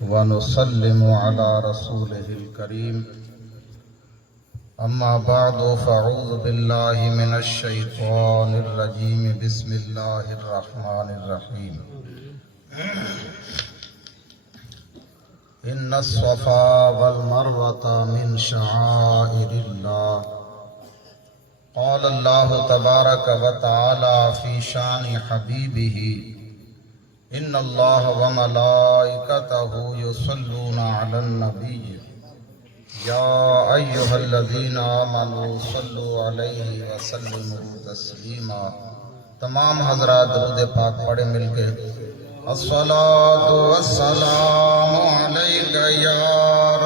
ونسلم على رسوله الكريم أما بعد فأعوذ بالله من الشيطان الرجيم بسم الله الرحمن الرحيم إن الصفا والمروة من شعائر الله قال الله تبارك وتعالى في شان حبيبه إن الله وملائكته يصلون على النبي يا أيها الذين آمنوا صلوا عليه وسلموا تسليما۔ تمام حضرات درود پاک پڑھے مل کے۔ الصلاة والسلام عليك يا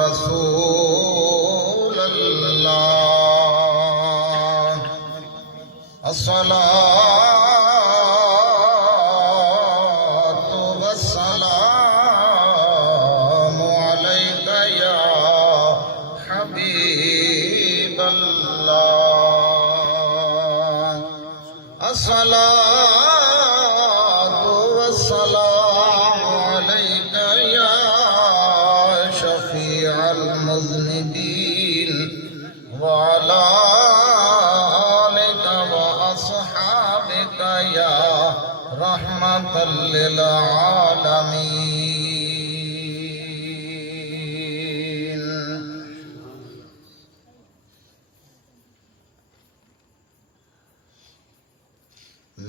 رسول الله، الصلاة والسلام عليك يا حبيب الله، الصلاة والسلام عليك يا شفيع المذنبين وعلى آلك وأصحابك يا رحمة للعالمين۔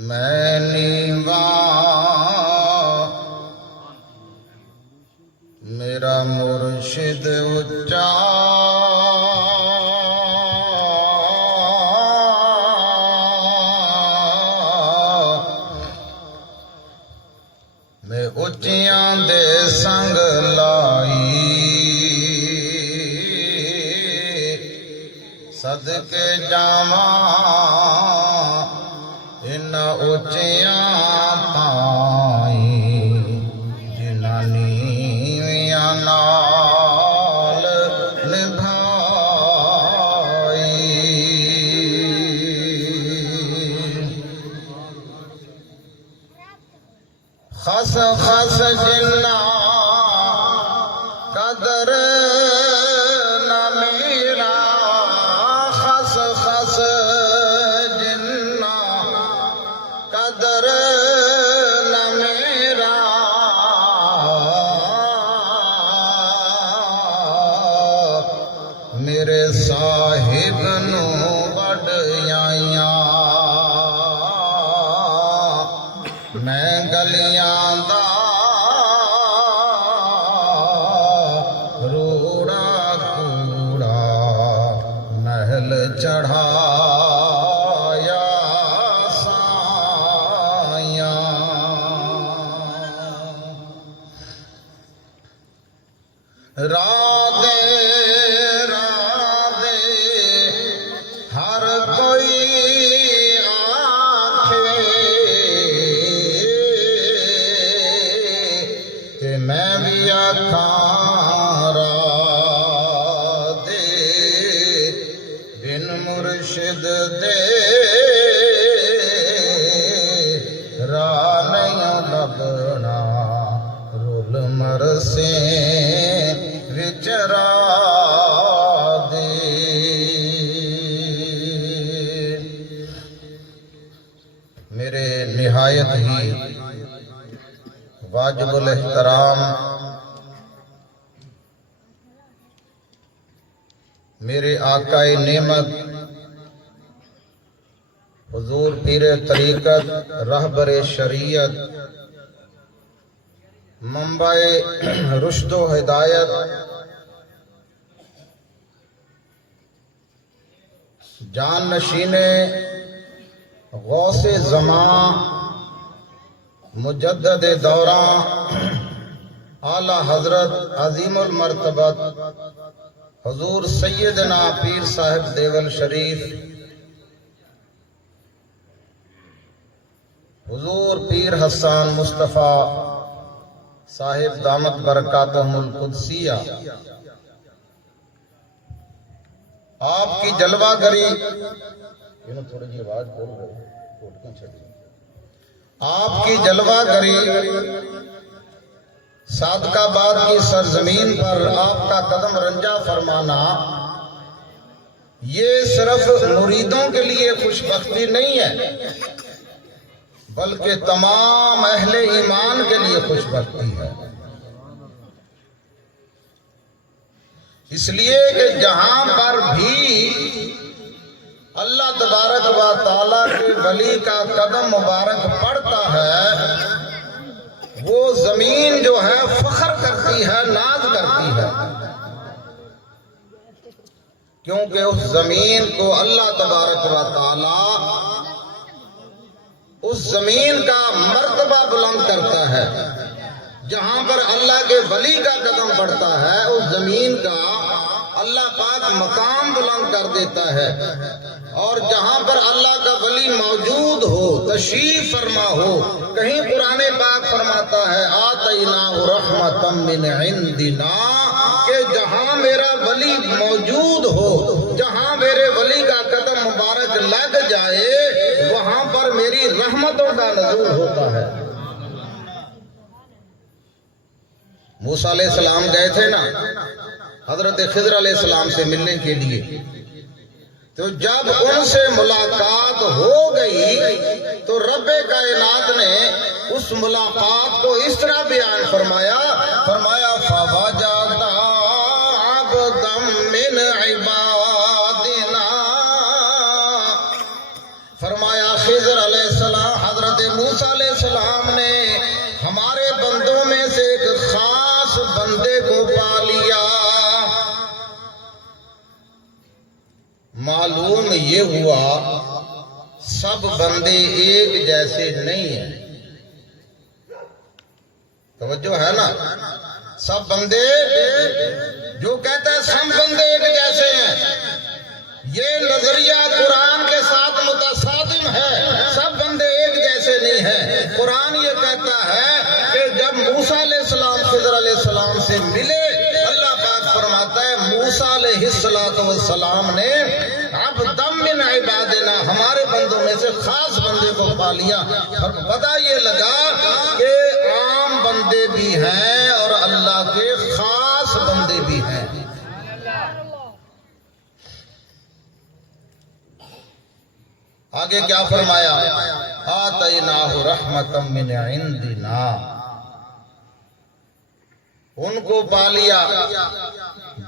میں نیواں میرا مرشد اچا، میں اچیاں دے سنگ لائی، صدقے جاواں ان اچیاں تائیں جنہاں نیویاں نال نبھائی۔ خس خس جنہاں قدر نہ میرا، خس خس جنہاں قدر نہ میرا، میرے صاحب نو وڈیائیاں، میں گلیاں دا روڑا کوڑا محل چڑھایا سایاں، رادے رادے ہر کوئی آنکھے تے میں بھی آکھاں رادے بن مرشد دے راہ نہیں لبنا، رول مرسیں وچ راہ دے۔ میرے نہایت ہی واجب الاحترام میرے آقا نعمت حضور پیر طریقت رہبر شریعت منبع رشد و ہدایت جان نشین غوث زمان مجدد دوراں اعلی حضرت عظیم المرتبت حضور سیدنا پیر صاحب دیول شریف، حضور پیر حسان مصطفیٰ صاحب دامت برکاتہم القدسیہ، آپ کی جلوہ گری، تھوڑی جی آواز بول رہے آپ کی جلوہ گری صادقآباد کی سرزمین پر آپ کا قدم رنجا فرمانا یہ صرف مریدوں کے لیے خوش بختی نہیں ہے، بلکہ تمام اہل ایمان کے لیے خوش بختی ہے۔ اس لیے کہ جہاں پر بھی اللہ تبارک و تعالیٰ کے ولی کا قدم مبارک پڑتا ہے، وہ زمین جو ہے فخر کرتی ہے، ناز کرتی ہے، کیونکہ اس زمین کو اللہ تبارک و تعالیٰ اس زمین کا مرتبہ بلند کرتا ہے۔ جہاں پر اللہ کے ولی کا قدم پڑتا ہے اس زمین کا اللہ پاک مقام بلند کر دیتا ہے، اور جہاں پر اللہ کا ولی موجود ہو، تشریف فرما ہو، کہیں قرآن پاک فرماتا ہے آتیناہ رحمتا من عندنا، کہ جہاں میرا ولی موجود ہو، جہاں میرے ولی کا قدم مبارک لگ جائے، وہاں پر میری رحمتوں کا نزول ہوتا ہے۔ موسیٰ علیہ السلام گئے تھے نا حضرت خضر علیہ السلام سے ملنے کے لیے، تو جب ان سے ملاقات ہو گئی تو رب کائنات نے اس ملاقات کو اس طرح بیان فرمایا فَوَجَدَ عَبْدًا مِّنْ عِبَادِنَا، فرمایا خضر علیہ السلام، حضرت موسیٰ علیہ السلام نے ہمارے بندوں میں سے ایک خاص بندے کو پا لیا۔ معلوم یہ ہوا سب بندے ایک جیسے نہیں ہیں، توجہ ہے نا، سب بندے جو کہتا ہے سب بندے ایک جیسے ہیں، یہ نظریہ قرآن کے ساتھ متصادم ہے، سب بندے ایک جیسے نہیں ہیں۔ قرآن یہ کہتا ہے کہ جب موسیٰ علیہ السلام خضر علیہ السلام سے ملے، اللہ پاک فرماتا ہے موسیٰ علیہ السلام نے عبدًا من عبادنا، ہمارے بندوں میں سے خاص بندے کو پا لیا۔ اور پتہ یہ لگا کہ عام بندے بھی ہیں اور اللہ کے خاص بندے بھی ہیں۔ آگے کیا فرمایا؟ آتیناہ رحمتا من عندنا، ان کو پا لیا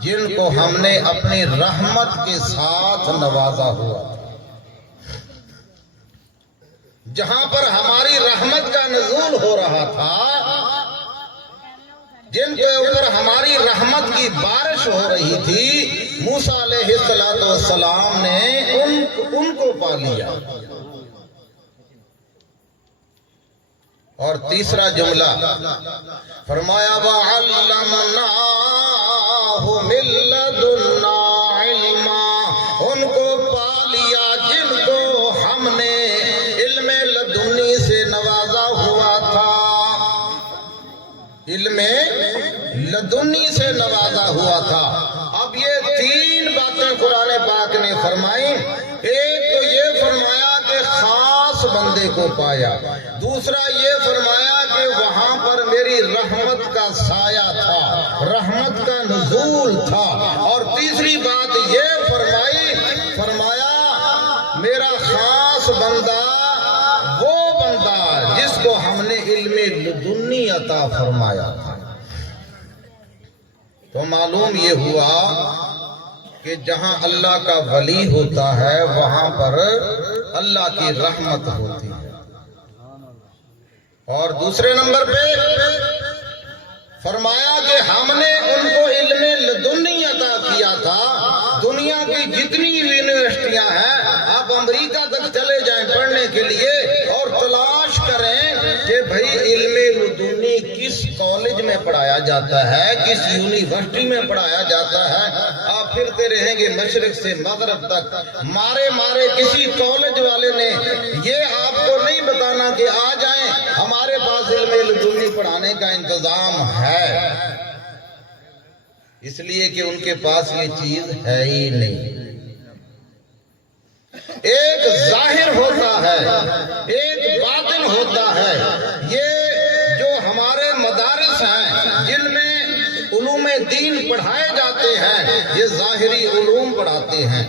جن کو ہم نے اپنی رحمت کے ساتھ نوازا ہوا تھا۔ جہاں پر ہماری رحمت کا نزول ہو رہا تھا، جن کے اوپر ہماری رحمت کی بارش ہو رہی تھی، موسیٰ علیہ السلام نے ان کو پا لیا۔ اور تیسرا جملہ فرمایا وَعَلَّمْنَاهُ مِن لَّدُنَّا عِلْمًا، ان کو پا لیا جن کو ہم نے علم لدنی سے نوازا ہوا تھا، علم لدنی سے نوازا ہوا تھا۔ اب یہ تین باتیں قرآن پاک نے فرمائی، ایک تو یہ فرمایا کہ خاص بندے کو پایا، دوسرا یہ فرمایا کہ وہاں پر میری رحمت کا سایہ تھا، رحمت کا نزول تھا، اور تیسری بات یہ فرمایا میرا خاص بندہ وہ بندہ جس کو ہم نے علم لدنی عطا فرمایا تھا۔ تو معلوم یہ ہوا کہ جہاں اللہ کا ولی ہوتا ہے وہاں پر اللہ کی رحمت ہوتی ہے۔ اور دوسرے نمبر پہ فرمایا کہ ہم نے ان کو علم لدنی عطا کیا تھا۔ دنیا کی جتنی یونیورسٹیاں ہیں، آپ امریکہ تک چلے جائیں پڑھنے کے لیے اور تلاش کریں کہ بھئی علم لدنی کس کالج میں پڑھایا جاتا ہے، کس یونیورسٹی میں پڑھایا جاتا ہے، آپ پھرتے رہیں گے مشرق سے مغرب تک، مارے کسی کالج والے نے یہ آپ کو نہیں بتانا کہ آ جائیں ہمارے پاس علم لدنی پڑھانے کا انتظام ہے، اس لیے کہ ان کے پاس یہ چیز ہے ہی نہیں۔ ایک ظاہر ہوتا ہے، ایک باطن ہوتا ہے، یہ جو ہمارے مدارس ہیں جن میں علوم دین پڑھائے جاتے ہیں، یہ ظاہری علوم پڑھاتے ہیں،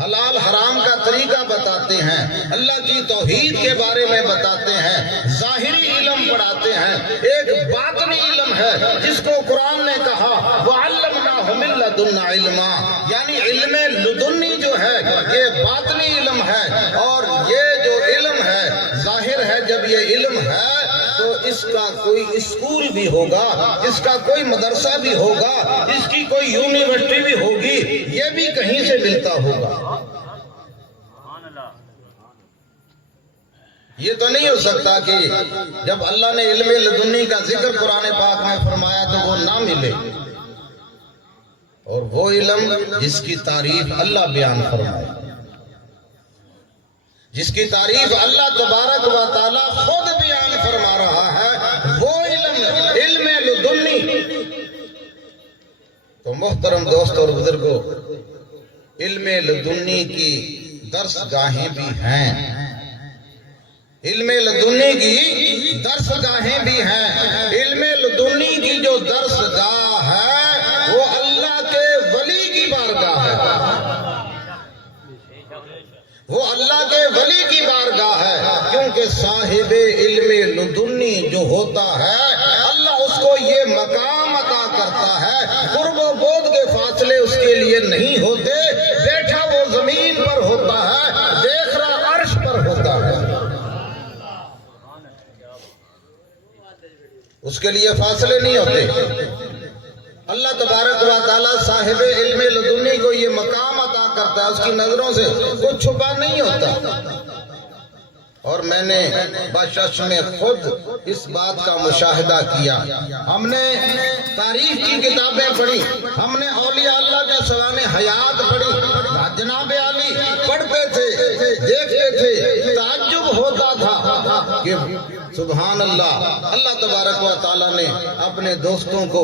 حلال حرام کا طریقہ بتاتے ہیں، اللہ کی توحید کے بارے میں بتاتے ہیں، ظاہری علم پڑھاتے ہیں۔ ایک باطنی علم ہے جس کو قرآن نے کہا وَعَلَّمْنَاهُ مِن لَدُنَّا عِلْمًا، یعنی علم لدنی جو ہے یہ باطنی علم ہے، اور یہ جو علم ہے ظاہر ہے جب یہ علم ہے تو اس کا کوئی اسکول بھی ہوگا، اس کا کوئی مدرسہ بھی ہوگا، اس کی کوئی یونیورسٹی بھی ہوگی، یہ بھی کہیں سے ملتا ہوگا۔ یہ تو نہیں ہو سکتا کہ جب اللہ نے علم لدنی کا ذکر قرآن پاک میں فرمایا تو وہ نہ ملے، اور وہ علم جس کی تعریف اللہ بیان فرمائے، جس کی تعریف اللہ تبارک و تعالی خود بیان فرما رہا ہے، وہ علم لدنی۔ تو محترم دوست اور بزرگوں، علم لدنی کی درس گاہیں بھی ہیں، علم لدنی کی درس گاہیں بھی ہیں۔ علم لدنی کی جو درس گاہ ہے وہ اللہ کے ولی کی بارگاہ ہے، وہ اللہ کے ولی کی بارگاہ ہے، کیونکہ صاحب علم لدنی جو ہوتا ہے اللہ اس کو یہ مقام عطا کرتا ہے، قرب و بعد کے فاصلے اس کے لیے نہیں ہوتے، بیٹھا وہ زمین پر ہوتا ہے، دیکھ رہا عرش پر ہوتا ہے، اس کے لیے فاصلے نہیں ہوتے۔ اللہ تبارک و تعالیٰ صاحب علم لدنی کو یہ مقام عطا کرتا ہے، اس کی نظروں سے کچھ چھپا نہیں ہوتا۔ اور میں نے بشش میں خود اس بات کا مشاہدہ کیا۔ ہم نے تاریخ کی کتابیں پڑھی، ہم نے اولیاء اللہ کے سوانح حیات پڑھی، جناب علی پڑھتے تھے، دیکھتے تھے، تعجب ہوتا تھا کہ سبحان اللہ، اللہ تبارک و تعالیٰ نے اپنے دوستوں کو،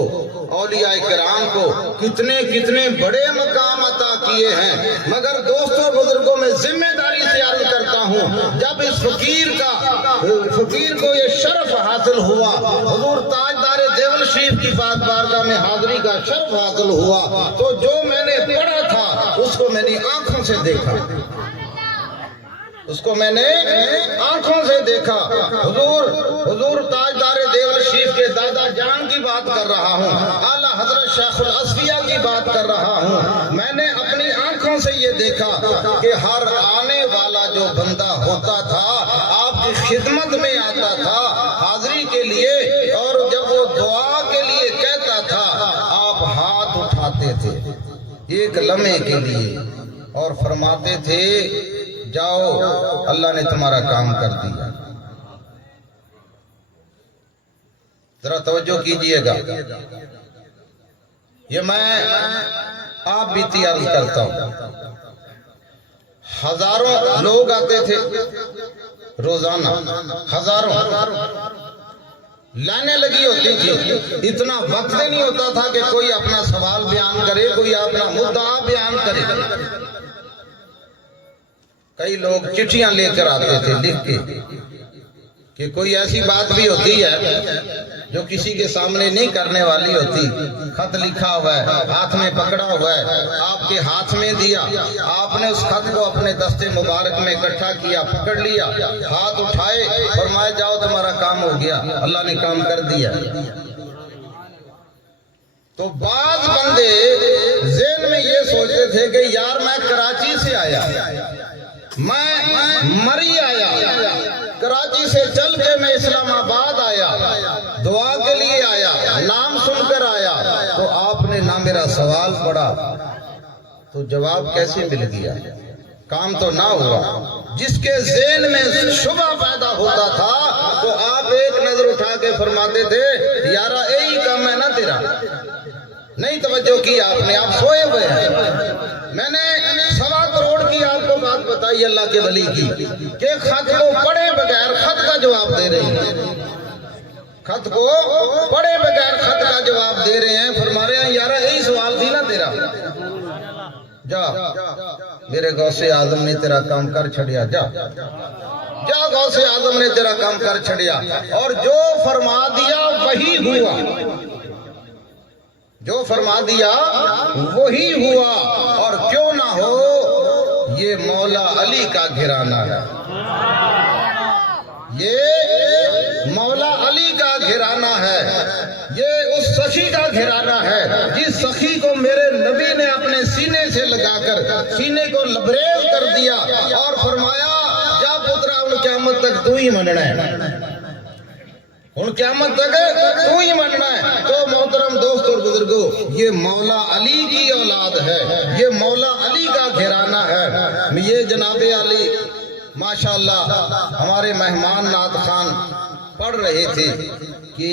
اولیاء کرام کو کتنے کتنے بڑے مقام عطا کیے ہیں، مگر دوستوں بزرگوں میں ذمہ داری سے عرض کرتا ہوں، جب اس فقیر کو یہ شرف حاصل ہوا، حضور تاجدار دیول شریف کی بارگاہ میں حاضری کا شرف حاصل ہوا، تو جو میں نے پڑھا تھا اس کو میں نے آنکھوں سے دیکھا، اس کو میں نے آنکھوں سے دیکھا۔ حضور تاجدار دیول شریف کے دادا جان کی بات کر رہا ہوں، اعلیٰ حضرت شیخ الاصفیاء کی بات کر رہا ہوں۔ میں نے اپنی آنکھوں سے یہ دیکھا کہ ہر آنے والا جو بندہ ہوتا تھا آپ کی خدمت میں آتا تھا حاضری کے لیے، اور جب وہ دعا کے لیے کہتا تھا آپ ہاتھ اٹھاتے تھے ایک لمحے کے لیے اور فرماتے تھے جاؤ اللہ نے تمہارا کام کر دیا۔ ذرا توجہ کیجئے گا، یہ میں آپ بیتی عرض کرتا ہوں، ہزاروں لوگ آتے تھے روزانہ، ہزاروں لائنیں لگی ہوتی تھی، اتنا وقت نہیں ہوتا تھا کہ کوئی اپنا سوال بیان کرے، کوئی اپنا مدعا بیان کرے۔ کئی لوگ چٹھیاں لے کر آتے تھے لکھ کے کہ کوئی ایسی بات بھی ہوتی ہے جو کسی کے سامنے نہیں کرنے والی ہوتی، خط لکھا ہوا ہے، ہاتھ میں پکڑا ہوا ہے، آپ کے ہاتھ میں دیا، آپ نے اس خط کو اپنے دستے مبارک میں اکٹھا کیا، پکڑ لیا، ہاتھ اٹھائے، فرمایا جاؤ تمہارا کام ہو گیا، اللہ نے کام کر دیا۔ تو بعض بندے ذہن میں یہ سوچتے تھے کہ یار میں کراچی سے آیا، میں مری آیا، کراچی سے چل کے میں اسلام آباد آیا، دعا کے لیے آیا، نام سن کر آیا، تو آپ نے نہ میرا سوال پڑھا تو جواب کیسے مل گیا، کام تو نہ ہوا۔ جس کے ذہن میں شبہ پیدا ہوتا تھا تو آپ ایک نظر اٹھا کے فرماتے تھے یارا یہی کام ہے نا تیرا، نہیں توجہ کی آپ نے، آپ سوئے ہوئے ہیں۔ میں نے 1.25 کروڑ کی آپ کو بات بتائی اللہ کے ولی کی کہ خط کو پڑھے بغیر خط کا جواب دے رہے ہیں، خط کو پڑھے بغیر خط کا جواب دے رہے ہیں، فرما رہے ہیں یارا یہی سوال تھی نا تیرا، جا میرے غوث اعظم نے تیرا کام کر چھڑیا، جا جا غوث اعظم نے تیرا کام کر چھڑیا، اور جو فرما دیا وہی ہوا، جو فرما دیا وہی ہوا، اور کیوں نہ ہو یہ مولا علی کا گھرانہ ہے، یہ مولا علی کا گھرانہ ہے، یہ اس سخی کا گھرانہ ہے جس سخی کو میرے نبی نے اپنے سینے سے لگا کر سینے کو لبریز کر دیا اور فرمایا جا پترا ان قیامت تک تو ہی مننا ہے، ان قیامت تک تو ہی مننا ہے۔ تو محترم دوست اور بزرگوں، یہ مولا علی کی اولاد ہے، یہ مولا علی کا گھرانہ ہے۔ یہ جناب علی ماشاءاللہ ہمارے مہمان نعت خان پڑھ رہے تھے کہ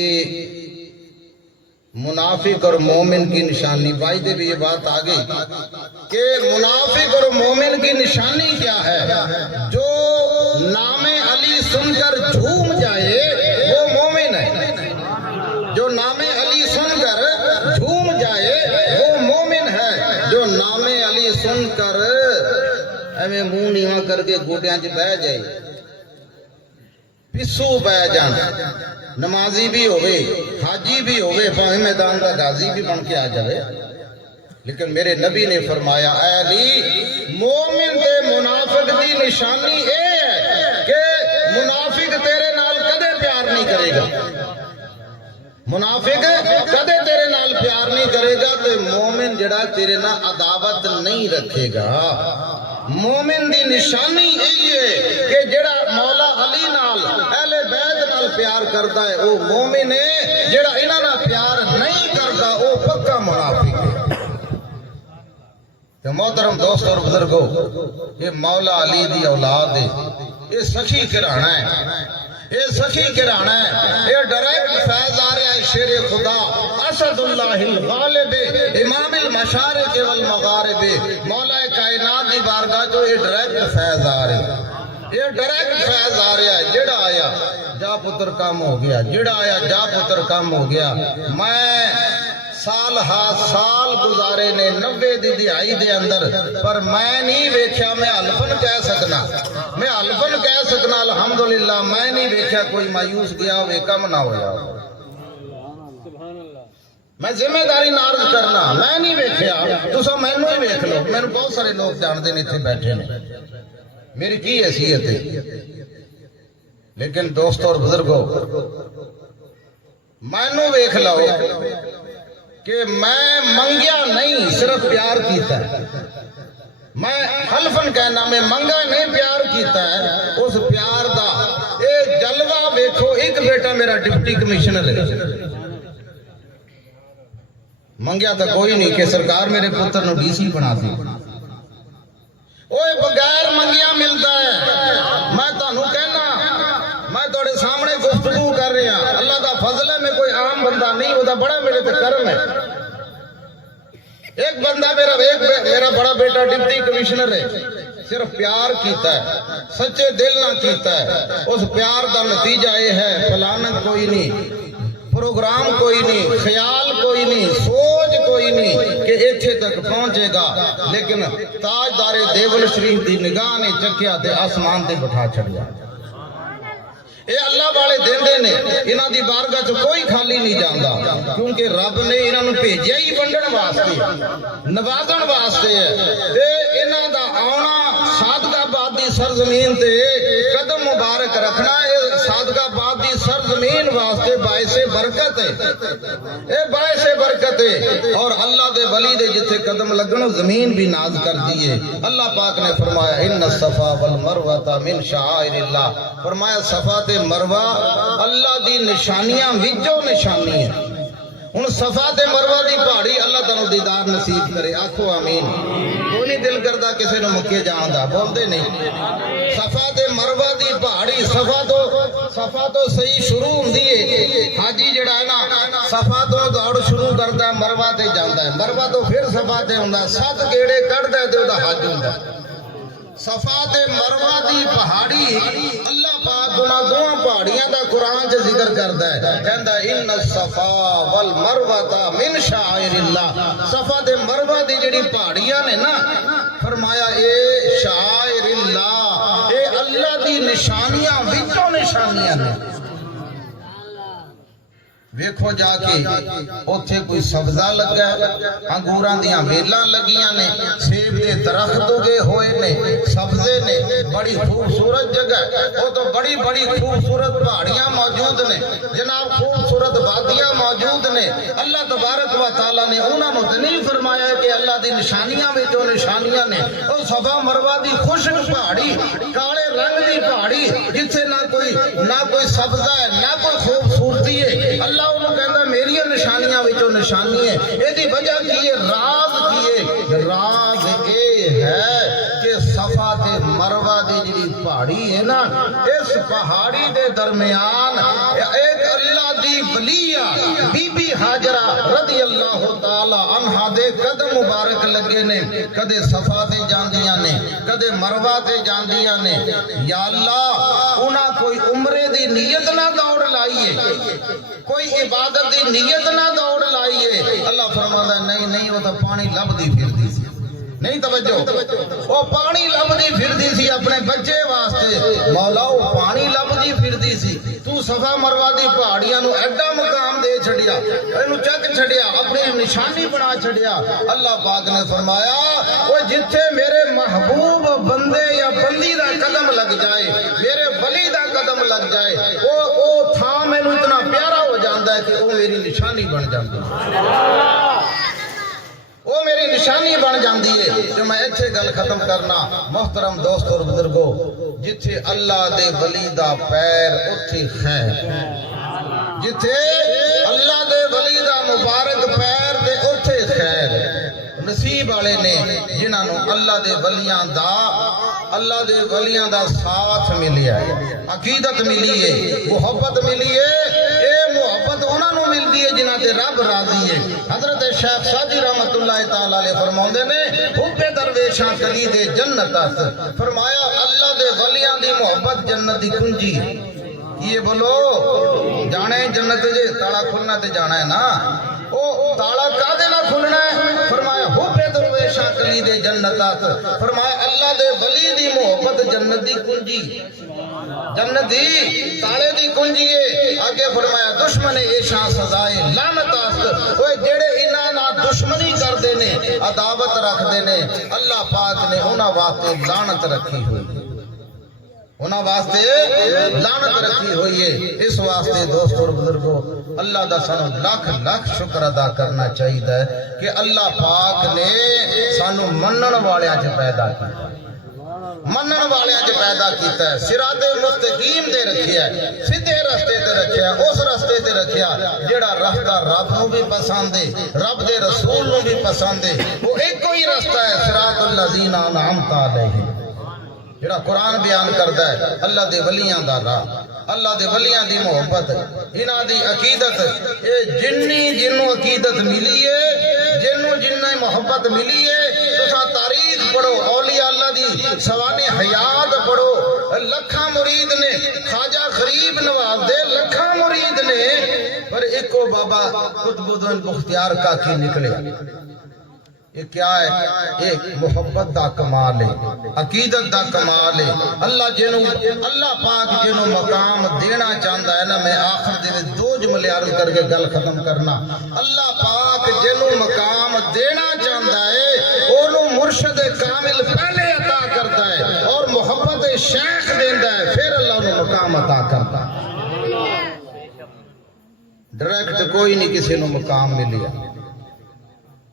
منافق اور مومن کی نشانی، وائدے بھی یہ بات آ گئی کہ منافق اور مومن کی نشانی کیا ہے؟ جو نام علی سن کر جھوم جائے وہ مومن ہے، جو نام علی سن کر جھوم جائے وہ مومن ہے، جو نام علی سن کر ایویں منہ نیواں کر کے گوٹیاں چ بہ جائے، پسو بہ جان، نمازی بھی ہوئے، حاجی بھی ہوئے، فاہم میدان کا غازی بھی بن کے آ جائے، لیکن میرے نبی نے فرمایا اے علی مومن تے منافق دی نشانی اے ہے کہ منافق تیرے نال کدے پیار نہیں کرے گا، منافق کدے تیرے نال پیار نہیں کرے گا، تے مومن جڑا تیرے نال عداوت نہیں رکھے گا۔ مومن دی نشانی یہی ہے کہ جڑا مولا علی نال اہل بیت نال پیار کرتا ہے وہ مومن ہے، جڑا انہاں نال پیار نہیں کرتا وہ پکا منافق ہے۔ تو محترم دوست اور بزرگوں، یہ مولا علی دی اولاد ہے، یہ سخی گھرانہ ہے، یہ سخی گھرانہ ہے، یہ ڈائریکٹ فیض آ رہا ہے شیر خدا اسد اللہ الغالب امام المشارق والمغارب، مولا کائنات دی بارگاہ جو یہ ڈائریکٹ فیض آ رہا ہے، یہ ڈائریکٹ فیض آ رہا ہے۔ جڑا آیا جا پتر کام ہو گیا، جڑا آیا جا پتر کام ہو گیا۔ میں سال ہا سال گزارے نے 90 دی دہائی دے اندر، پر میں نہیں ویکھیا، میں الفن کہہ سکنا، میں الفن کہہ سکنا الحمدللہ، میں نہیں ویکھیا کوئی مایوس گیا ہوئے کم نہ ہویا، میں ذمہ داری نارض کرنا، میں نہیں ویکھیا، تسا مینوں ہی ویکھ لو، مینوں بہت سارے لوگ جانتے ہیں اتنے بیٹھے نے، میری کی حیثیت ہے، لیکن دوستو اور بزرگوں مینوں ویکھ لو کہ میں منگیا نہیں، صرف پیار کیتا ہے، میں حلفن کہنا میں منگا نہیں، پیار کیتا ہے، اس پیار دا اے جلوہ ویکھو۔ ایک بیٹا میرا ڈپٹی کمشنر ہے، منگیا تو کوئی نہیں کہ سرکار میرے پتر نو ڈی سی بنا دی، اوے بغیر منگیا ملتا ہے۔ میں تانوں کہنا، میں تھوڑے سامنے گفتگو کر رہا، اللہ دا فضل ہے، میں کوئی عام بندہ نہیں، وہ دا بڑا میرے تے کرم ہے۔ ایک بندہ میرا بڑا بیٹا ڈپٹی کمشنر ہے، صرف پیار کیتا ہے، سچے دل نہ کیتا ہے، اس پیار دا نتیجہ یہ ہے پلاننگ کوئی نہیں، پروگرام کوئی نہیں، خیال کوئی نہیں، سوچ کوئی نہیں کہ ایتھے تک پہنچے گا، لیکن تاجدار دیول شریف دی نگاہ نے چکیا تے آسمان تے بٹھا چھڑیا۔ اے اللہ والے دیندے نے، انہاں دی بارگاہ چ کوئی خالی نہیں جاندا، کیونکہ رب نے انہاں نوں بھیجیا ہی ونڈن واسطے، نوازن واسطے ہے، تے انہاں دا آنا صادق آباد دی سرزمین تے قدم مبارک رکھنا اے صادق آباد دی سرزمین واسطے باعث برکت ہے، اے باعث برکت ہے، اور اللہ دے ولی دے جتھے قدم لگنو زمین بھی ناز کر دیے۔ اللہ پاک نے فرمایا ان الصفا والمروہ من شعائر اللہ، فرمایا صفا تے مروہ اللہ دی نشانیاں وچوں نشانی ہے۔ ہن صفا تے مروہ دی پہاڑی اللہ تعالی دیدار نصیب کرے، آکھو آمین۔ کوئی نہیں دل کردا کسے نوں مکے جان دا، بولدے نہیں۔ صفا تے مروہ دی پہاڑی، صفا تو صحیح شروع ہوندی ہے، حاجی جڑا ہے نا صفا تو دوڑ شروع کردا ہے، مروہ تے جاندا ہے، مروہ تو پھر صفا تے ہوندا، 7 گیڑے کڈدا ہے تے او دا حج ہوندا ہے۔ صفا تے مروہ دی پہاڑی اللہ پاک انہاں دوواں پہاڑیاں دا قرآن چ ذکر کردا ہے، کہندا ان الصفا والمروہ من شعائر اللہ، صفا تے مروہ دی جڑی پہاڑیاں نے نا، فرمایا اے شعائر اللہ، اے اللہ دی دی نشانیاں وچوں نشانیاں نے ویکھو جا کے اوتھے کوئی سبزہ لگا ہے انگوراں دیاں ویلاں لگیاں نے سیب دے درخت اگے ہوئے نے سبزے نے بڑی خوبصورت جگہ وہ تو بڑی بڑی خوبصورت پہاڑیاں موجود نے جناب خوبصورت وادیاں موجود نے اللہ تبارک و تعالیٰ نے انہاں نوں نہیں فرمایا کہ اللہ دی نشانیاں وچوں نشانیاں نے او صفا مروہ دی خشک پہاڑی کالے رنگ دی پہاڑی جتھے نہ کوئی سبزہ ہے نہ کوئی خوبصورتی ہے اللہ انہوں کہتا میری نشانیاں وچوں نشانی ہے ایدی وجہ کی راز اے ہے کہ صفا تے مروہ دی جڑی پہاڑی ہے نا اس پہاڑی دے درمیان ایک اللہ دی ولیہ بی بی حاجرہ رضی اللہ تعالی عنہا دے قدم مبارک لگے نے کدے صفا تے جاندیاں نے کدے مروہ تے جاندیاں نے یا اللہ انہاں کوئی عمرے دی نیت نہ دوڑ لائیے کوئی عبادت دی نیت نہ دوڑ لائیے اللہ فرماتا ہے نہیں وہ تو پانی لب دی پھر دی سی نہیں توجہ وہ پانی لب دی پھر دی سی اپنے بچے واسطے مولا وہ پانی لب دی پھر دی سی تو صفا مروہ دی پہاڑیاں نو ایڈا مقام دے چھڑیا اینو چک چھڑیا اپنی نشانی بنا چھڑیا اللہ پاک نے فرمایا وہ جتھے میرے محبوب بندے یا بندی دا قدم لگ جائے میرے ولی دا قدم لگ جائے وہ تھا مینوں اتنا پیارا ہو جاندا ہے کہ وہ میری نشانی بن جاندی وہ میری نشانی بن جاندی ہے جو میں ایتھے گل ختم کرنا محترم دوست اور بزرگو جتھے اللہ دے ولی دا پیر اتھی خیر جتھے اللہ دے ولی دا مبارک پیر تے اتھے خیر نصیب والے نے جنہاں نو اللہ دے ولیاں دا ساتھ ملیا ہے عقیدت ملی ہے محبت ملی ہے اے محبت انہاں نو ملدی ہے جنہاں تے رب راضی ہے حضرت شیخ شاجی رحمت اللہ تعالی علیہ فرماندے نے حب درویشاں کلی دے جنت اس فرمایا اللہ دے ولیاں دی محبت جنت دی کنجی یہ بولو جانے جنت جے تالا کھلنا تے جانا ہے نا او تالا کادے نہ کھلنا ہے فرمایا حب درویشاں کلی دے جنت اس فرمایا اللہ دے ولی دی محبت جنت دی کنجی جنت دی تالے دی کنجی ہے آگے فرمایا دشمن ایشاں سزائے لعنت است وہ جڑے انہاں نال دشمنی کردے نے عداوت رکھدے نے اللہ پاک نے انہاں واسطے لعنت رکھی ہوئی انہاں واسطے لعنت رکھی ہوئی ہے اس واسطے دوستو اور بزرگو اللہ دا سانو لاکھ لاکھ شکر ادا کرنا چاہیے کہ اللہ پاک نے سانو منن والیاں چ پیدا کیا منن والیاں چ پیدا کیتا ہے صراط مستقیم دے رکھیا ہے سیدھے رستے تے رکھیا ہے اس رستے تے رکھیا جیڑا رستہ رب نو بھی پسند ہے رب دے رسول نو بھی پسند ہے وہ ایک ہی رستہ ہے صراط الذین انعمت علیہم جڑا قرآن بیان کردا ہے اللہ دے ولیاں دا راہ اللہ دے ولیاں دی محبت انہاں دی عقیدت اے جنوں عقیدت ملی ہے جنوں محبت ملی ہے تساں تاریخ پڑھو اولیاء اللہ دی سوانح حیات پڑھو لکھاں مرید نے خواجہ غریب نواز دے لکھاں مرید نے پر ایکو بابا قطب الدین بختیار کا کی نکلے یہ کیا ہے ایک محبت دا کمال ہے عقیدت دا کمال ہے اللہ پاک جنوں مقام دینا چاہتا ہے نا میں آخر دے دو جملے عرض کر کے گل ختم کرنا اللہ پاک جنوں مقام دینا چاہتا ہے انہوں مرشد کامل پہلے عطا کرتا ہے اور محبت شیخ دینا ہے پھر اللہ انہوں مقام عطا کرتا ہے ڈائریکٹ کوئی نہیں کسی نو مقام ملیا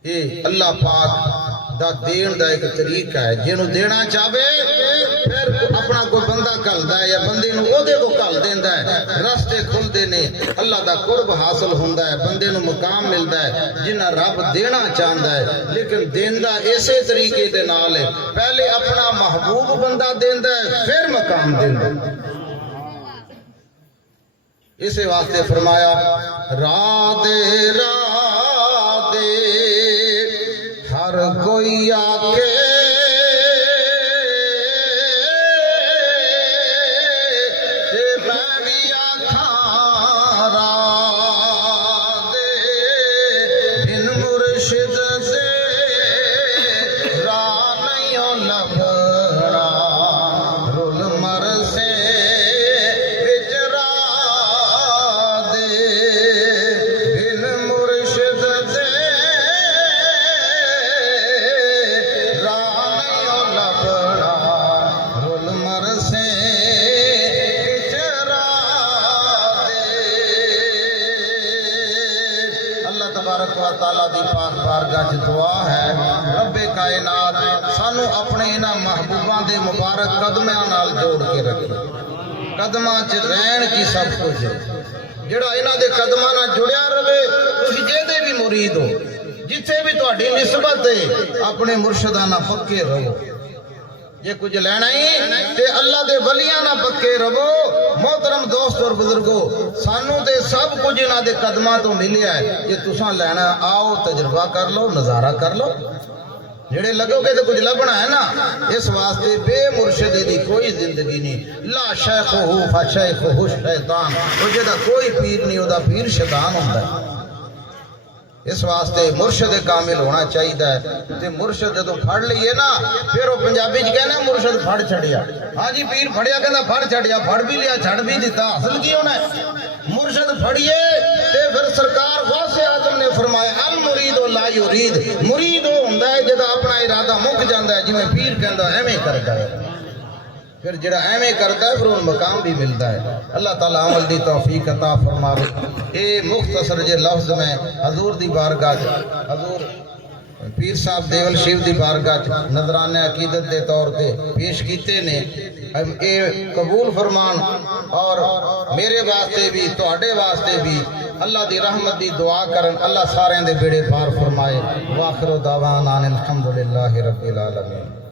یہ اللہ پاک دا دین دا ایک طریقہ ہے جنہوں دینا چاہے پھر اپنا کوئی بندہ کھلدا ہے یا بندے نو او دے کو کھل دیندا ہے راستے کھلدے نے اللہ دا قرب حاصل ہوندا ہے بندے نو مقام ملدا ہے جنہ رب دینا چاہندا ہے لیکن دیندا اسی طریقے دے نال ہے پہلے اپنا محبوب بندہ دیندا ہے پھر مقام دیندا ہے اسی واسطے فرمایا راہ دے ہر کوئی آکے میں بھی آکھاں راہ دے ان مرشد سے راہ نہیں لبھنا رول مر سے تبارک و تعالیٰ دی پاک بارگاہ چ دعا ہے رب کائنات سانو اپنے انہاں محبوباں دے مبارک قدماں نال جوڑ کے رکھے قدماں چ رہن کی سب کچھ جڑا انہاں دے قدماں نال جڑیا رہے تسی جے بھی مرید ہو جتھے بھی تہاڈی نسبت ہے اپنے مرشداں نال پکے رہو یہ کچھ لینا ہی تے اللہ دے ولیاں نہ پکے رہو محترم دوست اور بزرگو سانو تے سب کچھ انہاں دے قدماں تو ملیا ہے یہ تساں لینا آؤ تجربہ کر لو نظارہ کر لو جڑے لگو گے تو کچھ لبنا ہے نا اس واسطے بے مرشد دی کوئی زندگی نہیں لا شیخ ہو فشیخ ہو شیطان وہ جدا کوئی پیر نہیں ہوتا پیر شیطان ہوتا ہے اس واسطے مرشد کامل ہونا چاہیے تے مرشد جدو پھڑ لیے نا پھر وہ پنجابی چ کہنا مرشد پھڑ چھڑیا ہاں جی پیر پھڑیا کہنا پھڑ چھڑیا پھڑ بھی لیا چھڑ بھی دیتا حاصل کی ہونا ہے مرشد پھڑیے تے پھر سرکار غوث اعظم نے فرمایا المرید لا یرید مرید وہ ہوندا ہے جدا اپنا ارادہ مک جاندا ہے جویں پیر کہندا ایویں کردا ہے پھر جڑا ایویں کرتا ہے پھر ان مقام بھی ملتا ہے اللہ تعالیٰ عمل دی توفیق عطا فرماوے اے مختصر جے لفظ میں حضور دی بارگاہ حضور پیر صاحب دیول شیو دی بارگاہ نظرانے عقیدت دے طور تے پیش کیتے نے اے قبول فرمان اور میرے واسطے بھی تواڈے واسطے بھی اللہ دی رحمت دی دعا کرن اللہ سارے دے بیڑے پار فرمائے واخر دعوانا الحمدللہ رب العالمین